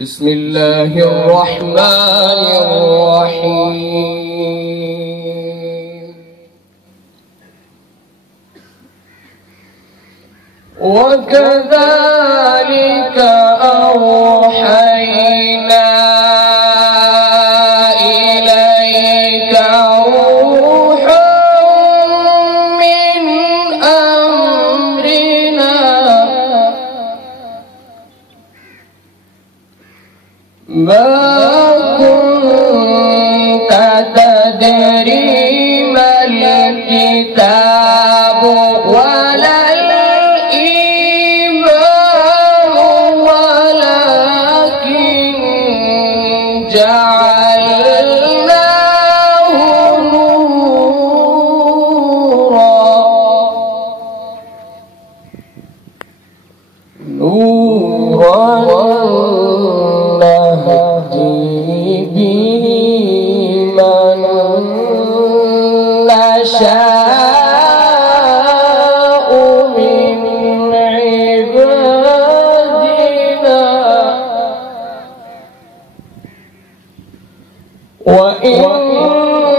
بسم الله الرحمن الرحيم. وكذلك أوحينا إليك روحا من أمرنا ما كنت تدري ما الكتاب ولا الإيمان ولكن جعلناه نورا نهدي به من نشاء من عبادنا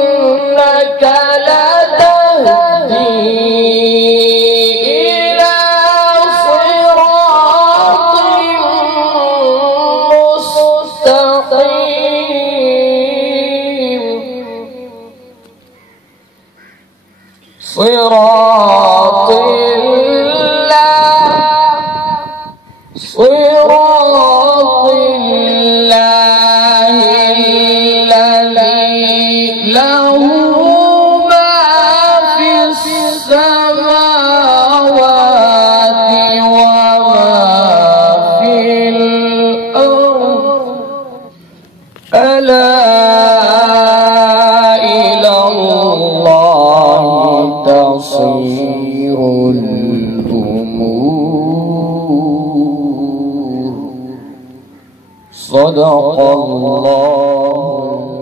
وإنك لتهدي إلى صراط مستقيم صراط الله الذي له ما في السماوات وما في الأرض ألا إلى الله تصير الأمور. صدق الله.